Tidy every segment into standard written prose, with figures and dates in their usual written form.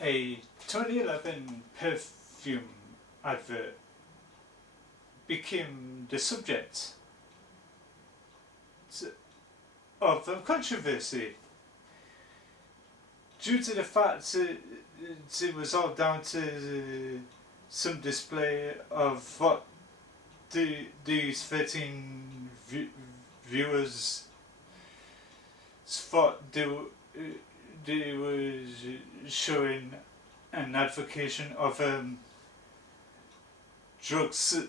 A 2011 perfume advert became the subject of controversy due to the fact it was all down to some display of what these 13 viewers thought they were showing an advocation of drugs,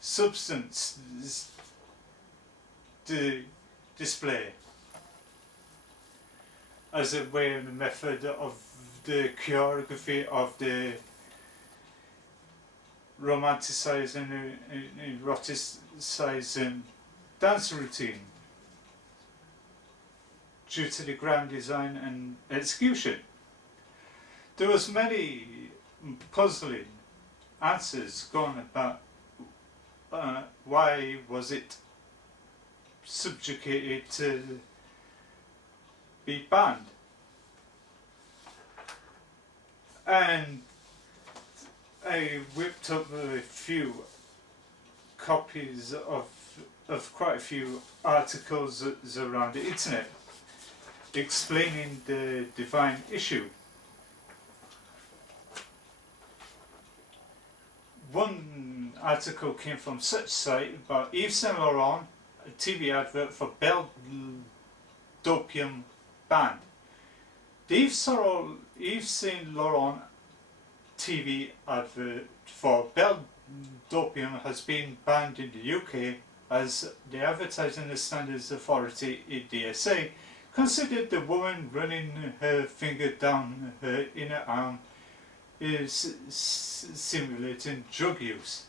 substance display as a way and a method of the choreography of the romanticising and eroticising dance routine due to the grand design and execution. There was many puzzling answers going about why was it subjugated to be banned, and I whipped up a few copies of quite a few articles around the internet explaining the divine issue. One article came from such site about Yves Saint Laurent, a TV advert for Belle D'Opium band. The Yves Saint Laurent TV advert for Belle D'Opium has been banned in the UK as the Advertising Standards Authority, DSA, considered the woman running her finger down her inner arm is simulating drug use.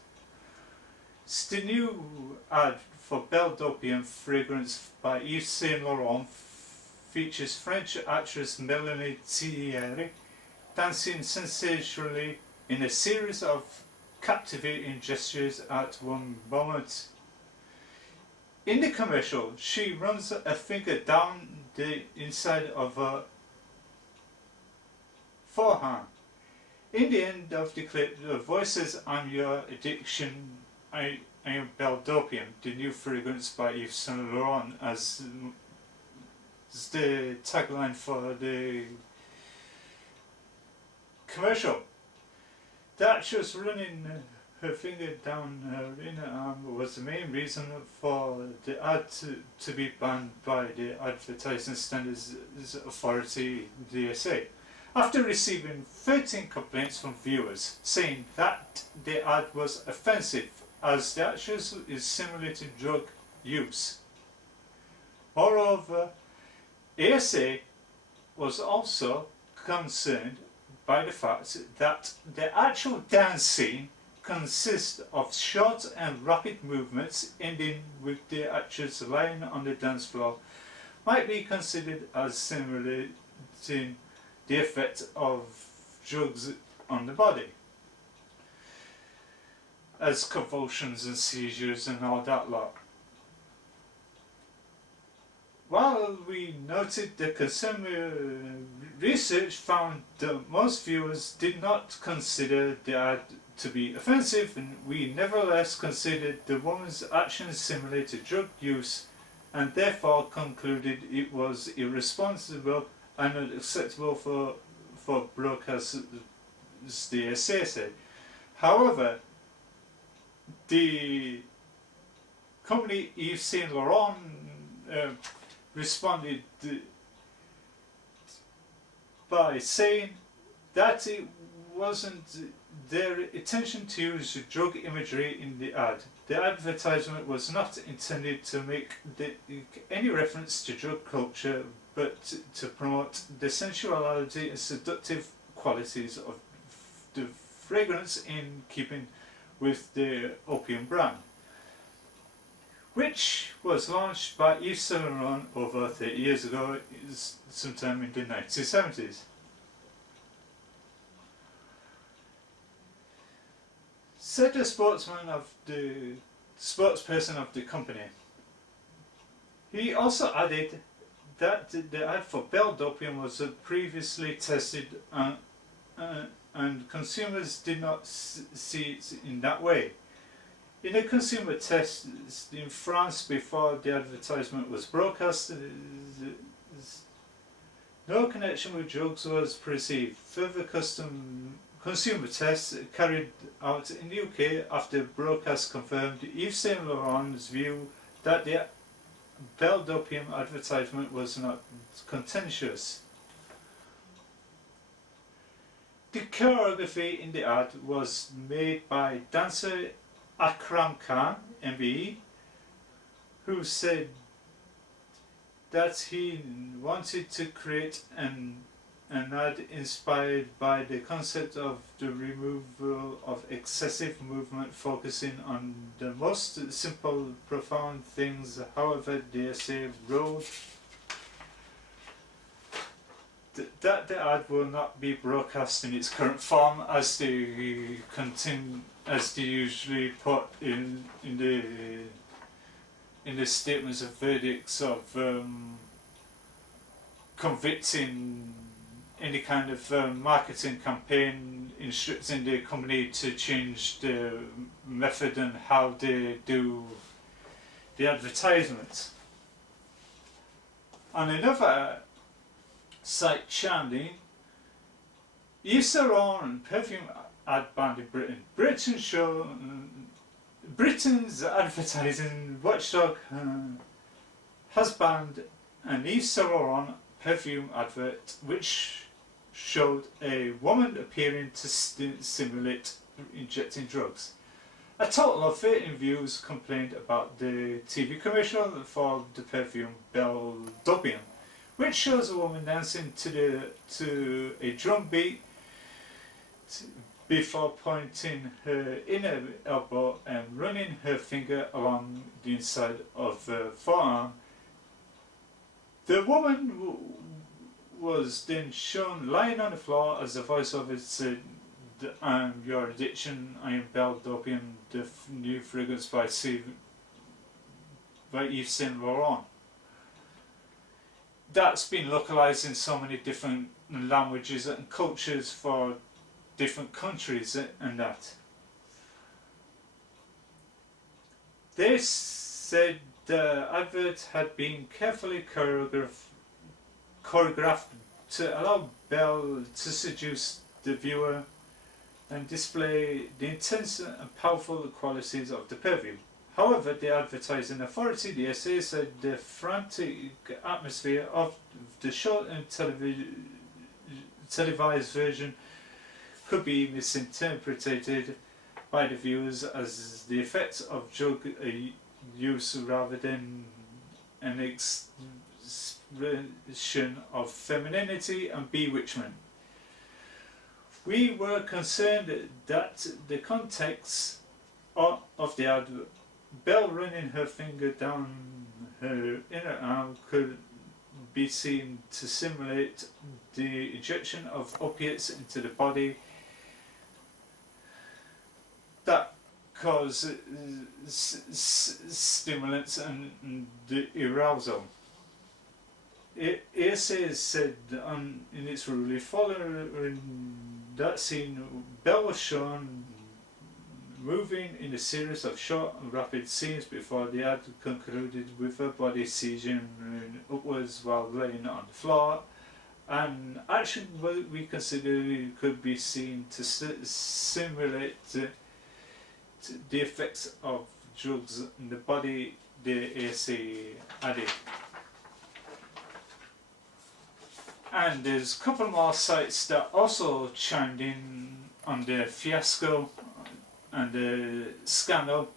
The new ad for Belle D'Opium fragrance by Yves Saint Laurent features French actress Melanie Thierry dancing sensationally in a series of captivating gestures at one moment. In the commercial, she runs a finger down the inside of her forearm. In the end of the clip, the voice says, "I'm your addiction, I am Belle D'Opium," the new fragrance by Yves Saint Laurent, as the tagline for the commercial. The actress running her finger down her inner arm was the main reason for the ad to be banned by the Advertising Standards Authority, DSA, after receiving 13 complaints from viewers saying that the ad was offensive as the actress is simulating drug use. Moreover, ASA was also concerned by the fact that the actual dance scene consists of short and rapid movements ending with the actress lying on the dance floor might be considered as simulating the effect of drugs on the body, as convulsions and seizures and all that lot. While we noted the consumer research found that most viewers did not consider the ad to be offensive, and we nevertheless considered the woman's actions simulated drug use and therefore concluded it was irresponsible and unacceptable for broadcast, as the essay said. However, the company Yves Saint Laurent responded by saying that it wasn't their intention to use drug imagery in the ad. The advertisement was not intended to make any reference to drug culture, but to promote the sensuality and seductive qualities of the fragrance in keeping with the opium brand, which was launched by Yves Saint Laurent over 30 years ago, sometime in the 1970s. Said the spokesperson of the company. He also added that the ad for Belle D'Opium was previously tested and consumers did not see it in that way. In a consumer test in France before the advertisement was broadcast, no connection with drugs was perceived. Further consumer tests carried out in the UK after broadcast confirmed Yves Saint Laurent's view that the Belle D'Opium advertisement was not contentious. The choreography in the ad was made by dancer Akram Khan, MBE, who said that he wanted to create an ad inspired by the concept of the removal of excessive movement, focusing on the most simple, profound things. However, the essay wrote that the ad will not be broadcast in its current form, as they usually put in the statements of verdicts of convicting any kind of marketing campaign, instructing the company to change the method and how they do the advertisements. On another site, Chandy, Yves Saint Laurent perfume ad banned in Britain. Britain's advertising watchdog has banned an Yves Saint Laurent perfume advert which showed a woman appearing to simulate injecting drugs. A total of 13 views complained about the TV commercial for the perfume Belle D'Opium, which shows a woman dancing to a drum beat before pointing her inner elbow and running her finger along the inside of the forearm. The woman was then shown lying on the floor as the voiceover said, "I am your addiction, I am Belle D'Opium, the new fragrance by Yves Saint Laurent." That's been localized in so many different languages and cultures for different countries and that. They said the advert had been carefully choreographed to allow Belle to seduce the viewer and display the intense and powerful qualities of the perfume. However, the advertising authority, the SA, said the frantic atmosphere of the short and televised version could be misinterpreted by the viewers as the effects of drug use rather than an expression of femininity and bewitchment. We were concerned that the context of the ad, Belle running her finger down her inner arm, could be seen to simulate the injection of opiates into the body that cause stimulants and the arousal. ASA said in its ruling following that scene, Belle was shown moving in a series of short and rapid scenes before the ad concluded with her body seizing upwards while laying on the floor, and action we consider could be seen to simulate the effects of drugs in the body, the ASA added. And there's a couple more sites that also chimed in on the fiasco and the scandal.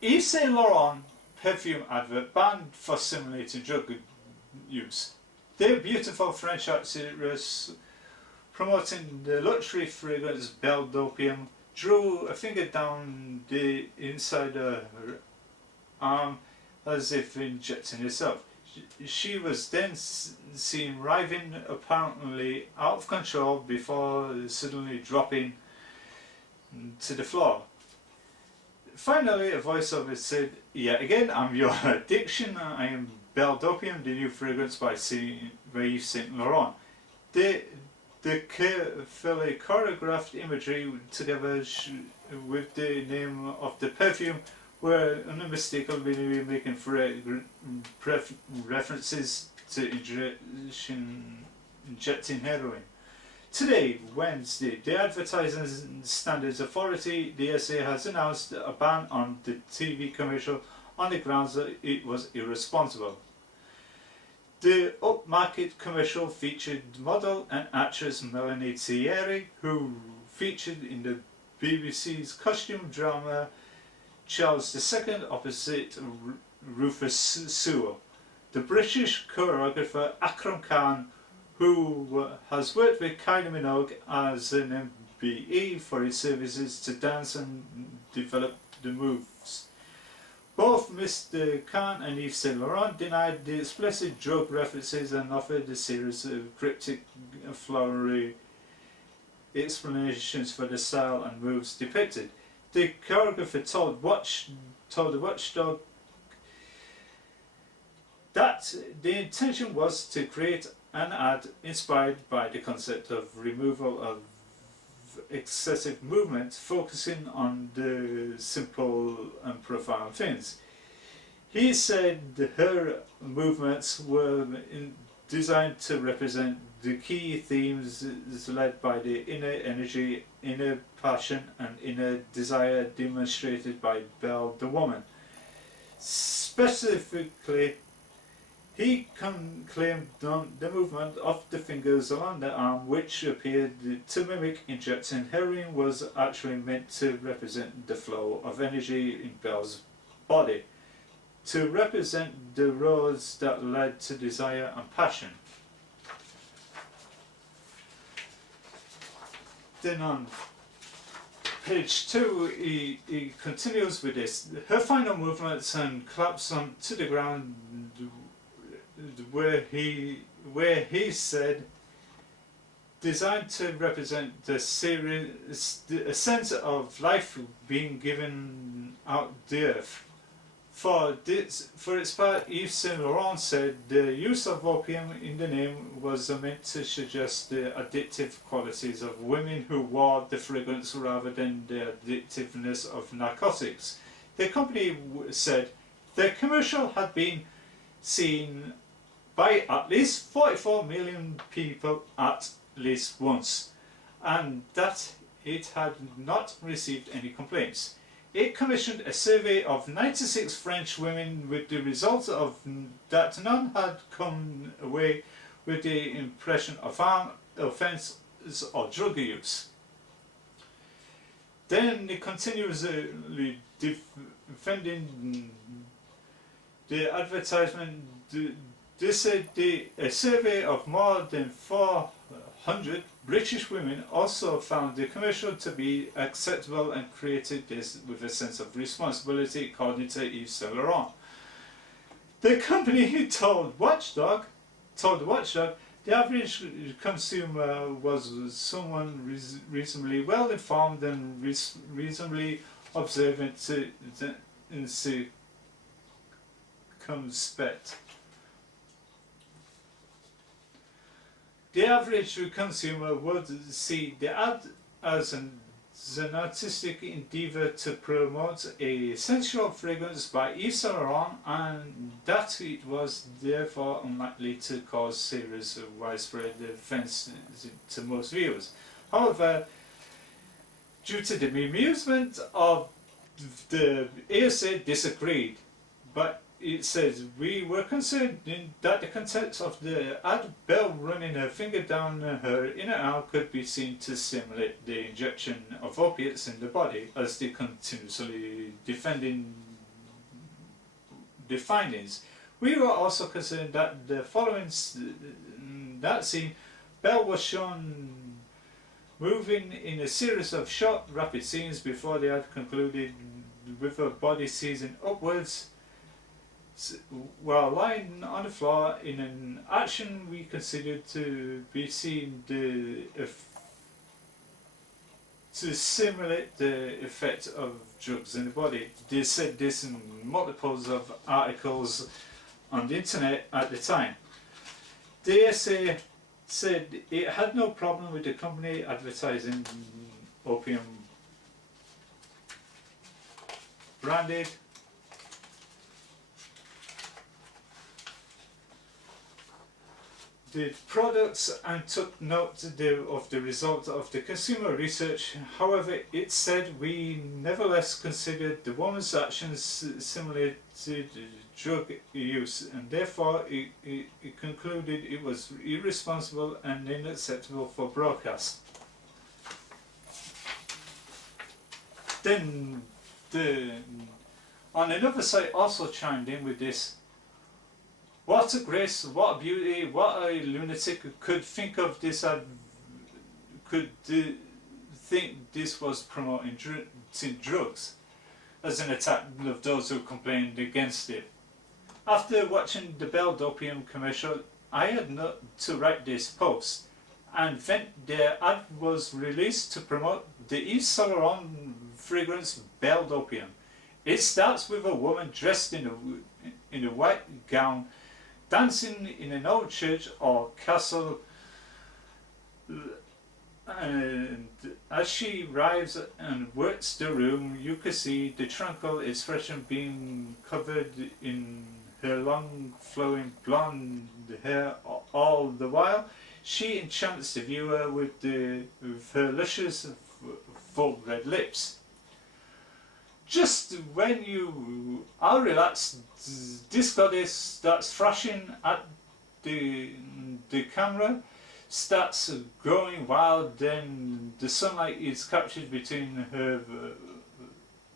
Yves Saint Laurent perfume advert banned for simulating drug use. The beautiful French actress promoting the luxury fragrance Belle D'Opium drew a finger down the inside of her arm as if injecting herself. She was then seen writhing, apparently out of control, before suddenly dropping to the floor. Finally, a voiceover said, "Yet again, I'm your addiction, I am Belle D'Opium, the new fragrance by Yves Saint Laurent. The carefully choreographed imagery together with the name of the perfume were unmistakably making references to injecting heroin. Today, Wednesday, the Advertising Standards Authority, the DSA, has announced a ban on the TV commercial on the grounds that it was irresponsible. The upmarket commercial featured model and actress Melanie Thierry, who featured in the BBC's costume drama Charles II opposite Rufus Sewell. The British choreographer Akram Khan, who has worked with Kylie Minogue as an MBE for his services to dance and develop the moves. Both Mr. Khan and Yves Saint Laurent denied the explicit drug references and offered a series of cryptic, flowery explanations for the style and moves depicted. The choreographer told the Watchdog that the intention was to create an ad inspired by the concept of removal of excessive movement, focusing on the simple and profound things. He said her movements were designed to represent the key themes led by the inner energy, inner passion and inner desire demonstrated by Belle the woman. Specifically, he claimed the movement of the fingers along the arm, which appeared to mimic injecting heroin, was actually meant to represent the flow of energy in Belle's body, to represent the roads that led to desire and passion. Then on page 2, he continues with this. Her final movements and claps onto the ground, where he said, designed to represent a sense of life being given out the earth. For its part, Yves Saint Laurent said the use of opium in the name was meant to suggest the addictive qualities of women who wore the fragrance rather than the addictiveness of narcotics. The company said the commercial had been seen by at least 44 million people at least once, and that it had not received any complaints. It commissioned a survey of 96 French women with the result of that none had come away with the impression of harm, offence or drug use. Then it continues defending the advertisement. They said a survey of more than 400 British women also found the commercial to be acceptable and created this with a sense of responsibility, according to Yves Saint Laurent. The company told Watchdog the average consumer was someone reasonably well informed and reasonably observant and circumspect. The average consumer would see the ad as an artistic endeavour to promote a sensual fragrance by Yves Saint Laurent, and that it was therefore unlikely to cause serious widespread offence to most viewers. However, due to the amusement of the ASA disagreed, but it says, we were concerned that the context of the ad, Belle running her finger down her inner arm, could be seen to simulate the injection of opiates in the body, as they continuously defending the findings. We were also concerned that the following that scene, Belle was shown moving in a series of short, rapid scenes before the ad concluded with her body seizing upwards, while lying on the floor in an action we considered to be seen to simulate the effect of drugs in the body. They said this in multiples of articles on the internet at the time. The essay said it had no problem with the company advertising opium branded the products and took note of the result of the consumer research. However, it said we nevertheless considered the woman's actions similar to drug use, and therefore it concluded it was irresponsible and unacceptable for broadcast. Then on another site also chimed in with this. What a grace, what a beauty, what a lunatic could think of this, think this was promoting drugs as an attack of those who complained against it. After watching the Belle D'Opium commercial, I had not to write this post, and then the ad was released to promote the Yves Saint Laurent fragrance Belle D'Opium. It starts with a woman dressed in a white gown dancing in an old church or castle, and as she arrives and works the room, you can see the tranquil expression being covered in her long flowing blonde hair all the while. She enchants the viewer with her luscious full red lips. Just when you are relaxed, this goddess starts flashing at the camera, starts growing wild, then the sunlight is captured between her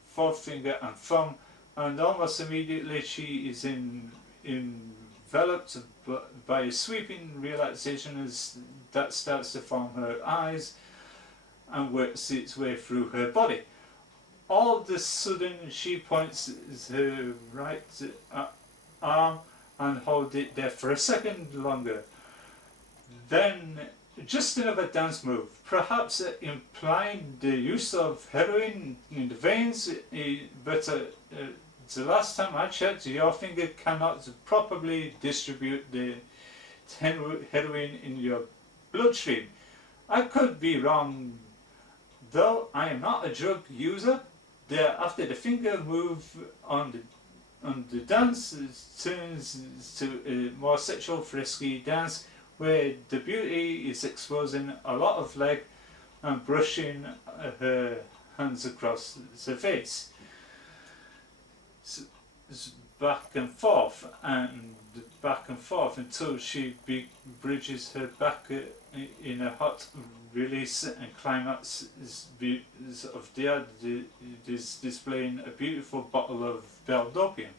forefinger and thumb, and almost immediately she is enveloped by a sweeping relaxation that starts to form her eyes and works its way through her body. All of a sudden she points her right arm and holds it there for a second longer. Then just another dance move, perhaps implying the use of heroin in the veins, but the last time I checked, your finger cannot properly distribute the heroin in your bloodstream. I could be wrong, though I am not a drug user. After the finger move on the dance turns to a more sexual frisky dance where the beauty is exposing a lot of leg and brushing her hands across the face. Back and forth until she bridges her back in a hot release and climax of the ad is displaying a beautiful bottle of Belle D'Opium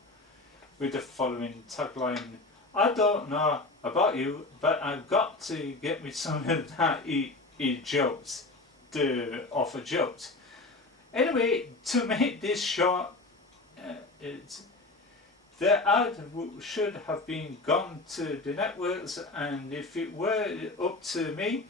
with the following tagline: I don't know about you, but I've got to get me some of that. He joked, the author joked. Anyway, to make this short, the ad should have been gone to the networks, and if it were up to me,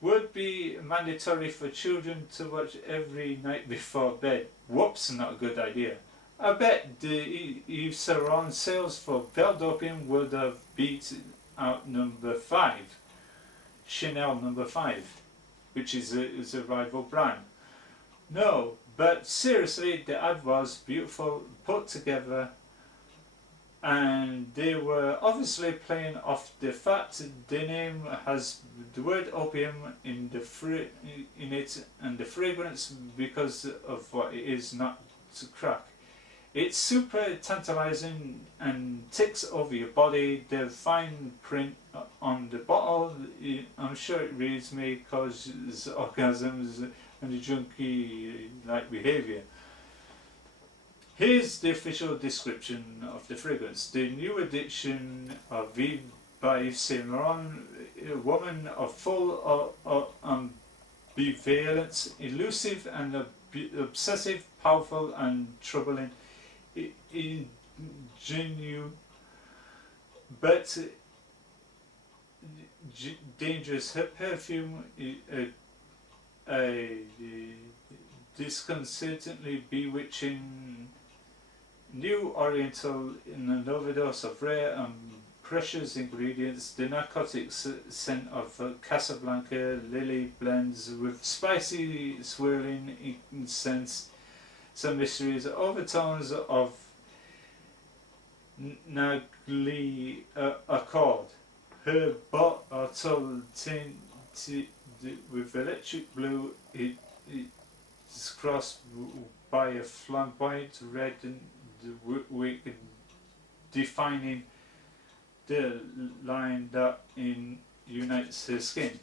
would be mandatory for children to watch every night before bed. Whoops, not a good idea. I bet the Yves Saint Laurent sales for Belle D'Opium would have beat out number 5, Chanel number 5, which is a rival brand. No, but seriously, the ad was beautiful, put together, and they were obviously playing off the fact the name has the word opium in it and the fragrance because of what it is, not to crack. It's super tantalizing and ticks over your body. The fine print on the bottle, I'm sure it reads may cause orgasms and a junkie-like behaviour. Here's the official description of the fragrance. The new edition of Yves by Yves Saint Laurent, a woman of full ambivalence, elusive and obsessive, powerful and troubling, ingenuous, but dangerous. Her perfume, disconcertingly bewitching, new Oriental in an overdose of rare and precious ingredients. The narcotic scent of Casablanca lily blends with spicy swirling incense, some mysteries, overtones of Nagli accord. Her bottle tinted with electric blue, it is crossed by a flamboyant red and wick, defining the line that unites her skin.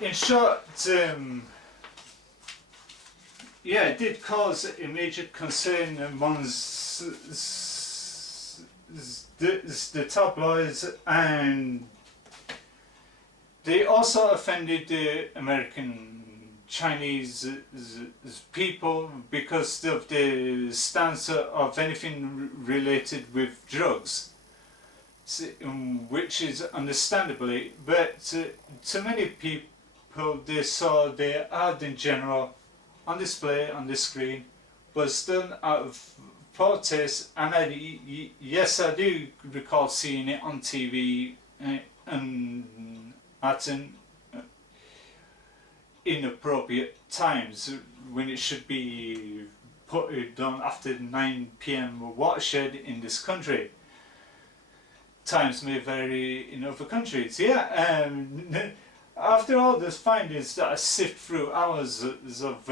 In short, yeah, it did cause a major concern amongst the tabloids, and they also offended the American Chinese people because of the stance of anything related with drugs, which is understandably, but to many people they saw the ad in general on display on the screen was done out of protest, and yes, I do recall seeing it on TV and at an inappropriate times when it should be put done after 9 PM watershed in this country. Times may vary in other countries. Yeah, after all those findings that I sift through hours of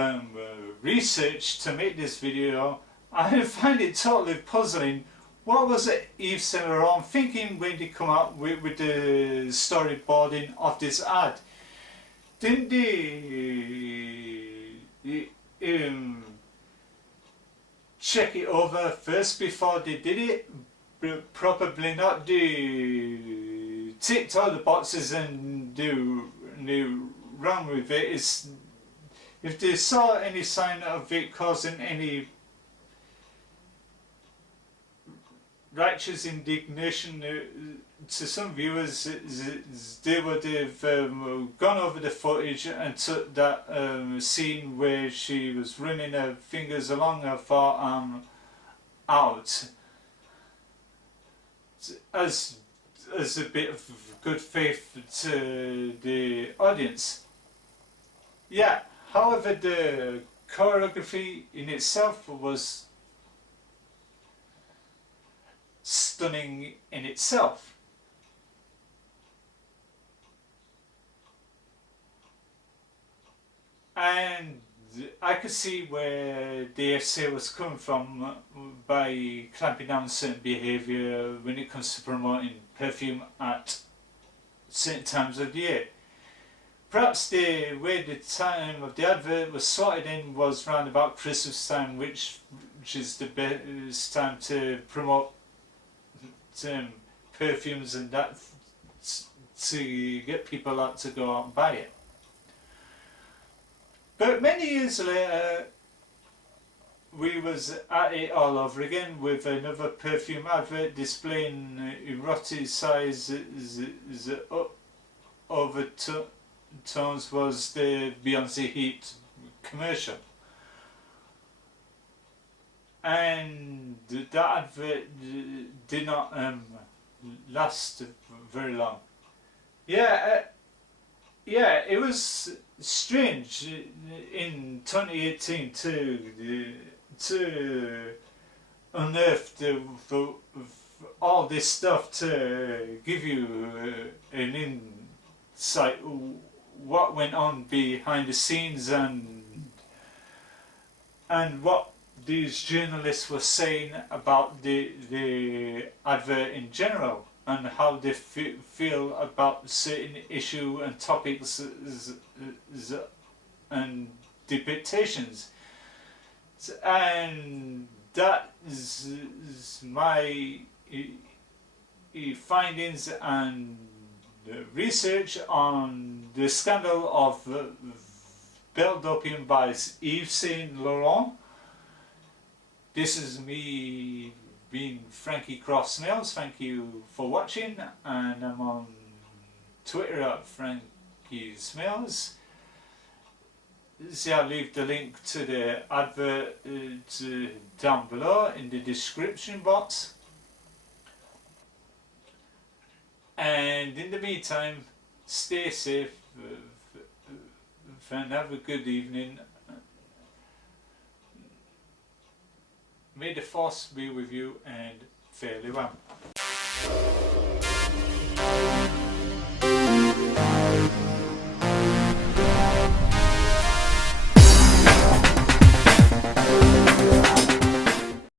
research to make this video, I find it totally puzzling. What was Yves Saint Laurent thinking when they come out with the storyboarding of this ad? Didn't they check it over first before they did it? Probably not. They ticked all the boxes and do wrong with it. If they saw any sign of it causing any righteous indignation to some viewers, they would have gone over the footage and took that scene where she was running her fingers along her forearm out as a bit of good faith to the audience. Yeah, however, the choreography in itself was stunning in itself. And I could see where the FCA was coming from by clamping down certain behaviour when it comes to promoting perfume at certain times of the year. Perhaps the way the time of the advert was sorted in was round about Christmas time, which is the best time to promote perfumes and that, to get people out to go out and buy it. But many years later, we was at it all over again with another perfume advert displaying eroticized overtones. Was the Beyonce Heat commercial, and that advert did not last very long. Yeah, yeah, it was strange in 2018 to unearth all this stuff to give you an insight what went on behind the scenes and what these journalists were saying about the advert in general, and how they feel about certain issue and topics and depictions. And that is my findings and research on the scandal of Belle D'Opium by Yves Saint Laurent. This is me being Frankie Croft Smales. Thank you for watching, and I'm on Twitter at Frankie Smales. I'll leave the link to the advert down below in the description box. And in the meantime, stay safe and have a good evening. May the force be with you, and farewell.